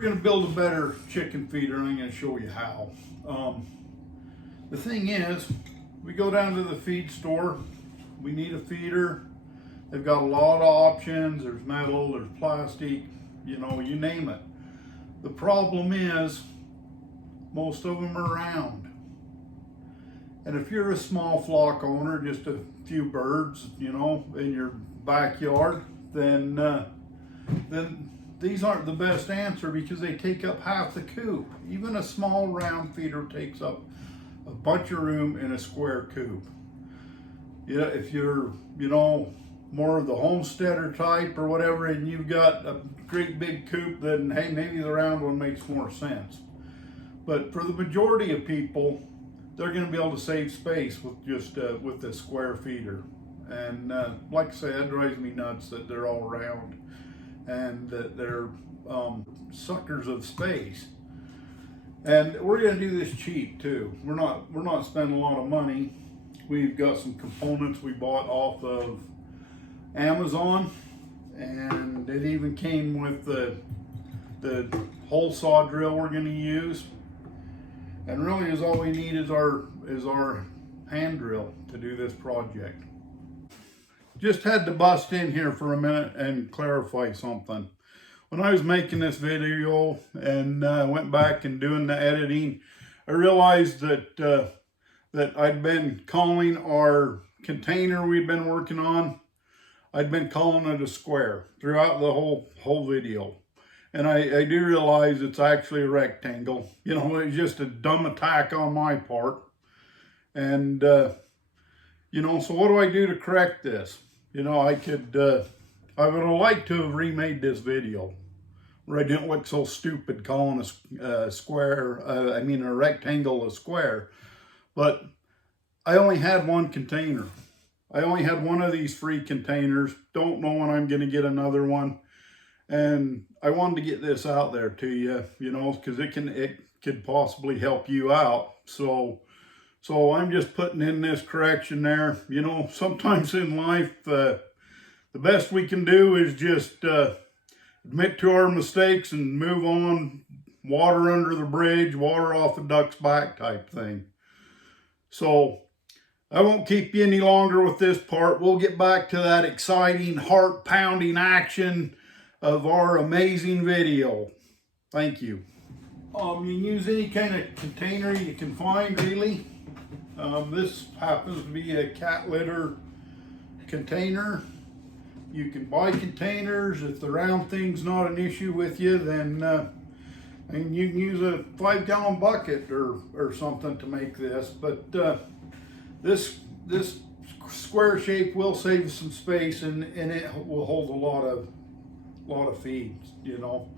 We're going to build a better chicken feeder, and I'm going to show you how. The thing is, we go down to the feed store, we need a feeder. They've got a lot of options. There's metal, there's plastic, you know, you name it. The problem is, most of them are round. And if you're a small flock owner, just a few birds, you know, in your backyard, then these aren't the best answer because they take up half the coop. Even a small round feeder takes up a bunch of room in a square coop. Yeah, if you're, you know, more of the homesteader type or whatever, and you've got a great big coop, then hey, maybe the round one makes more sense. But for the majority of people, they're going to be able to save space with just with the square feeder. And like I say, that drives me nuts that they're all round and that they're suckers of space. And we're going to do this cheap too. We're not spending a lot of money. We've got some components we bought off of Amazon, and it even came with the hole saw drill we're going to use. And really, is all we need is our hand drill to do this project. Just had to bust in here for a minute and clarify something. When I was making this video and went back and doing the editing, I realized that that I'd been calling our container we'd been working on, I'd been calling it a square throughout the whole video. And I do realize it's actually a rectangle. You know, it's just a dumb attack on my part. And, you know, so what do I do to correct this? You know, I would have liked to have remade this video where I didn't look so stupid calling a rectangle a square. But I only had one container. I only had one of these free containers. Don't know when I'm going to get another one. And I wanted to get this out there to you, you know, because it could possibly help you out. So I'm just putting in this correction there. You know, sometimes in life, the best we can do is just admit to our mistakes and move on. Water under the bridge, water off the duck's back type thing. So I won't keep you any longer with this part. We'll get back to that exciting, heart-pounding action of our amazing video. Thank you. You can use any kind of container you can find, really. This happens to be a cat litter container. You can buy containers. If the round thing's not an issue with you, then and you can use a 5-gallon bucket or something to make this. But this square shape will save some space, and it will hold a lot of feeds, you know.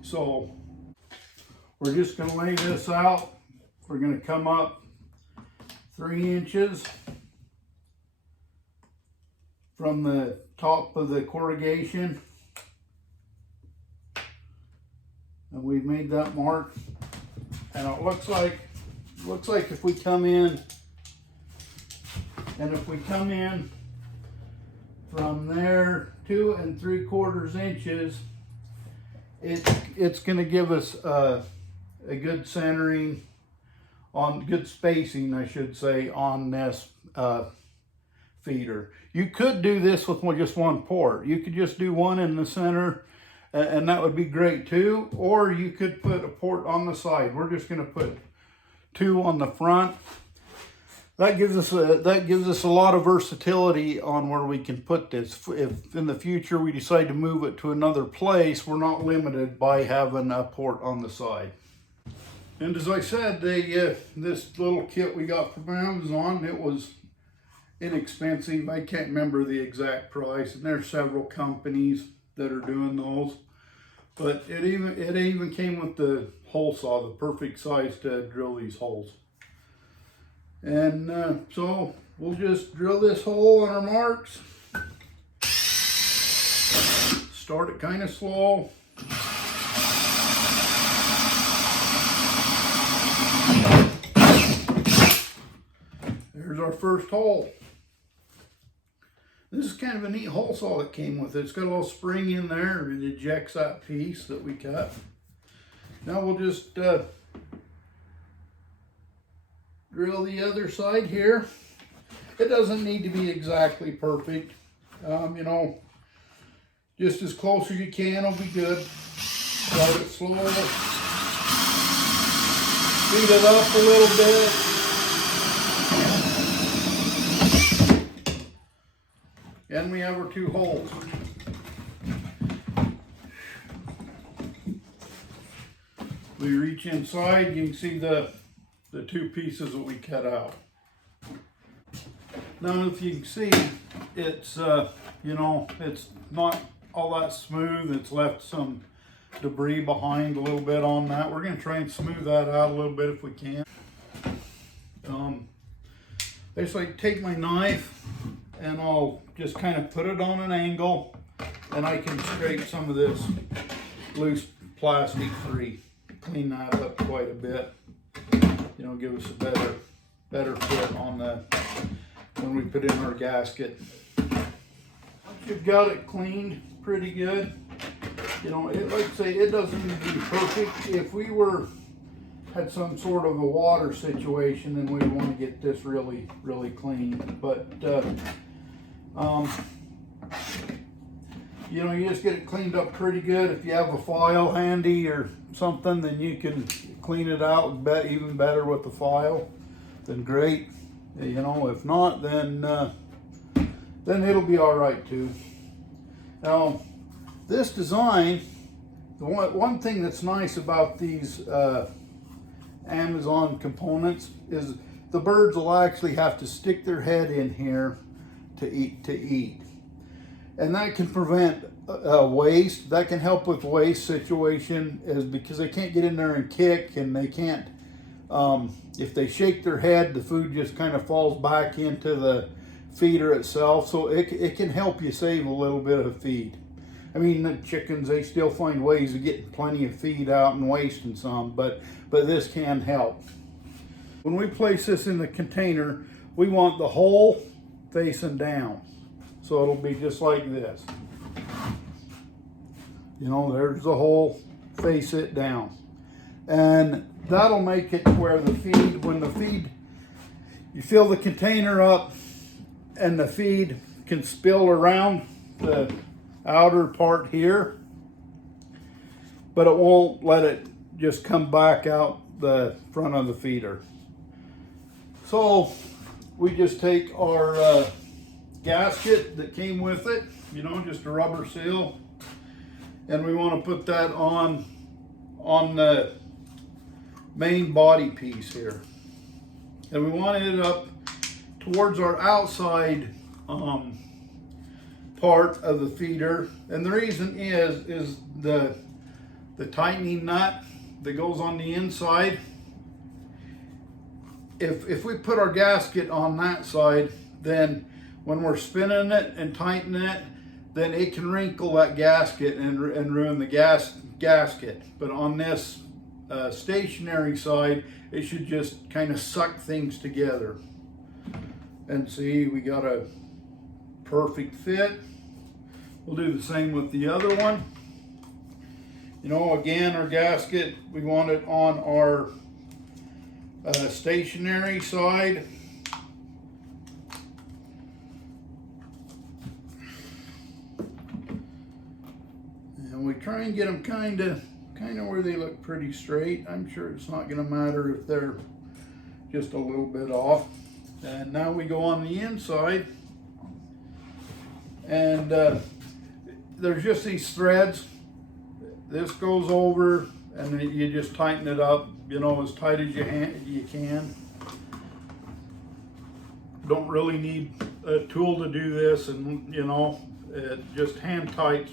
So we're just going to lay this out. We're going to come up 3 inches from the top of the corrugation, and we've made that mark. And it looks like if we come in, and if we come in from there 2 3/4 inches, it's going to give us a good centering, on good spacing, I should say, on this feeder. You could do this with just one port. You could just do one in the center, and that would be great too. Or you could put a port on the side. We're just going to put 2 on the front. That gives us a lot of versatility on where we can put this. If in the future we decide to move it to another place, we're not limited by having a port on the side. And as I said, this little kit we got from Amazon, it was inexpensive. I can't remember the exact price, and there's several companies that are doing those. But it even came with the hole saw, the perfect size to drill these holes. And so we'll just drill this hole on our marks. Start it kind of slow. There's our first hole. This is kind of a neat hole saw that came with it. It's got a little spring in there. It ejects that piece that we cut. Now we'll just drill the other side here. It doesn't need to be exactly perfect. You know, just as close as you can will be good. Start it slow. Speed it up a little bit. And we have our 2 holes. We reach inside, you can see the 2 pieces that we cut out. Now if you can see, it's, you know, it's not all that smooth. It's left some debris behind a little bit on that. We're going to try and smooth that out a little bit if we can. I just like take my knife and I'll just kind of put it on an angle, and I can scrape some of this loose plastic free. Clean that up quite a bit. You know, give us a better fit on the when we put in our gasket. Once you've got it cleaned pretty good, you know, like I say, it doesn't need to be perfect. If we had some sort of a water situation, then we'd want to get this really clean. But you know, you just get it cleaned up pretty good. If you have a file handy or something, then you can clean it out even better with the file. Then great. You know, if not, then it'll be all right too. Now, this design, the one thing that's nice about these Amazon components is the birds will actually have to stick their head in here to eat. And that can prevent waste. That can help with waste situation, is because they can't get in there and kick, and they can't, if they shake their head, the food just kind of falls back into the feeder itself. So it can help you save a little bit of feed. I mean, the chickens, they still find ways of getting plenty of feed out and wasting some, but this can help. When we place this in the container, we want the hole facing down. So it'll be just like this. You know, there's the hole, face it down. And that'll make it where the feed, you fill the container up and the feed can spill around the outer part here, but it won't let it just come back out the front of the feeder. So we just take our gasket that came with it, you know, just a rubber seal, and we want to put that on the main body piece here, and we want it up towards our outside part of the feeder. And the reason is the tightening nut that goes on the inside. If we put our gasket on that side, then when we're spinning it and tightening it, then it can wrinkle that gasket and ruin the gasket. But on this stationary side, it should just kind of suck things together. And see, we got a perfect fit. We'll do the same with the other one. You know, again, our gasket, we want it on our stationary side. And we try and get them kind of where they look pretty straight. I'm sure it's not going to matter if they're just a little bit off. And now we go on the inside, and there's just these threads. This goes over, and then you just tighten it up, you know, as tight as you can. Don't really need a tool to do this, and you know, just hand tight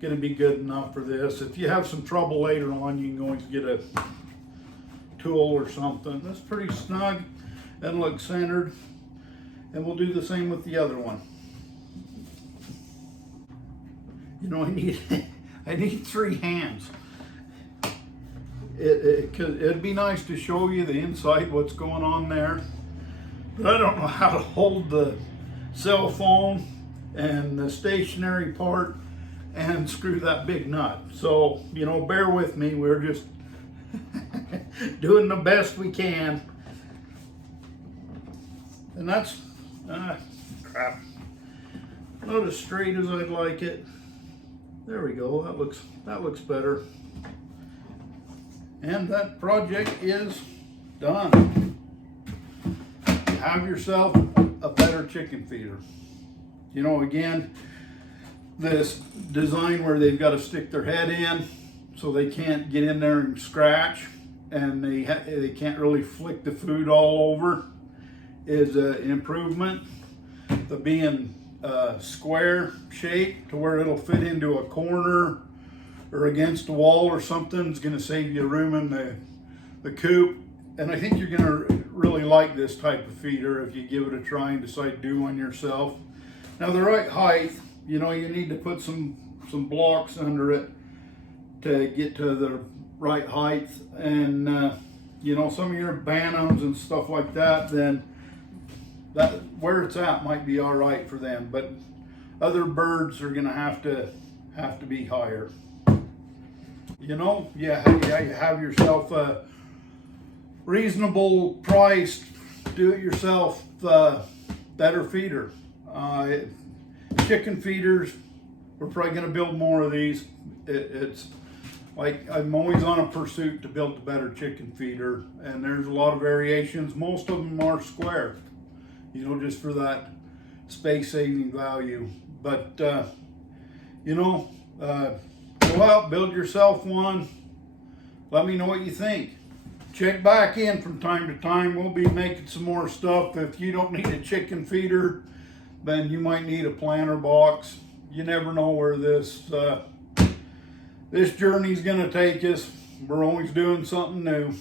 going to be good enough for this. If you have some trouble later on, you can always get a tool or something. That's pretty snug and looks centered, and we'll do the same with the other one. You know, I need 3 hands. It'd be nice to show you the inside, what's going on there, but I don't know how to hold the cell phone and the stationary part and screw that big nut. So, you know, bear with me. We're just doing the best we can. And that's, crap, not as straight as I'd like it. There we go, that looks better. And that project is done. Have yourself a better chicken feeder. You know, again, this design where they've got to stick their head in so they can't get in there and scratch, and they can't really flick the food all over is an improvement. The being square shape to where it'll fit into a corner or against a wall or something is going to save you room in the coop. And I think you're going to really like this type of feeder if you give it a try and decide to do one yourself. Now the right height, you know, you need to put some blocks under it to get to the right height. And you know, some of your Bantams and stuff like that, then that where it's at might be all right for them, but other birds are going to have to be higher. You know, you have yourself a reasonable priced, do-it-yourself better feeder. Chicken feeders, we're probably going to build more of these. It's like I'm always on a pursuit to build a better chicken feeder, and there's a lot of variations. Most of them are square, you know, just for that space saving value. But you know, go out, build yourself one. Let me know what you think. Check back in from time to time. We'll be making some more stuff. If you don't need a chicken feeder, then you might need a planter box. You never know where this journey's gonna take us. We're always doing something new.